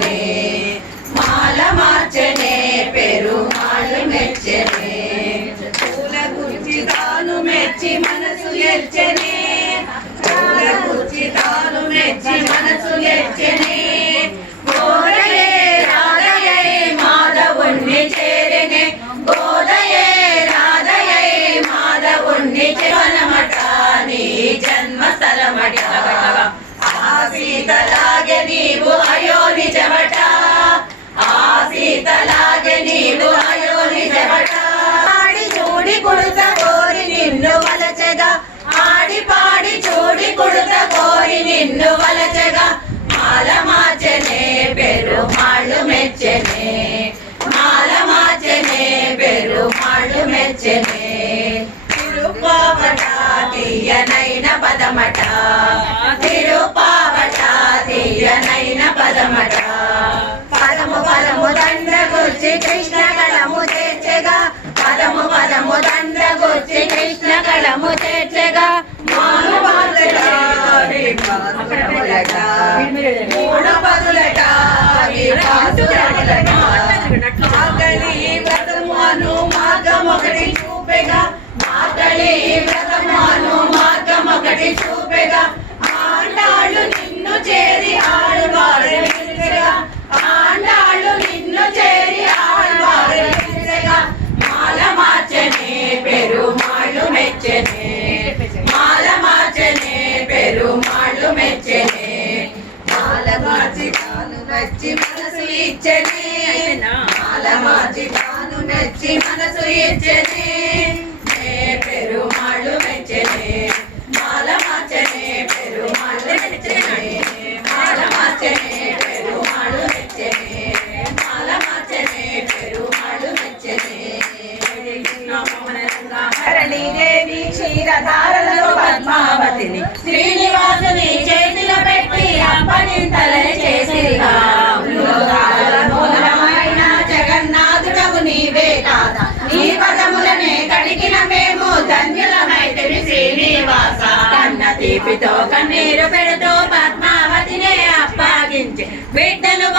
మార్చనే మాల మార్చనే పెరుమాళ్ళు మెచ్చనే. నిన్ను వలచగా మాల మాచెనే పెరుమాళ్ళు మెచ్చనే. మాల మాచెనే పెరుమాళ్ళు మెచ్చనే. తిరుపావట తీయనైన పదమట. తిరుపావట తీయనైన పదమట. పదము పదము దండ గుర్చి కృష్ణ గళము చేర్చగా. పదము పదము దండ గుర్చి కృష్ణ గళము చేర్చగా. విపాసులట, మూడు పదులట, విపాసులట. మార్గం ఒకటి చూపెగా ఆకలి మార్గం ఒకటి చూపెగా తాను వచ్చి మనసు ఇచ్చనే. మాల మార్చి తాను మెచ్చి మనసు ఇచ్చనే. నే పెరుమాళ్ళు మెచ్చనే మాల మార్చనే పెరుమాళ్ళు మెచ్చనే మాల మార్చనే పెరుమాళ్ళు మెచ్చనే మాల మార్చనే పెరుమాళ్ళు మెచ్చనే హరణీదేవి క్షీరధారలో పద్మావతిని. శ్రీనివాసుని తీపితో కన్నీరు పెడుతూ పద్మావతినే అప్పగించి బిడ్డలు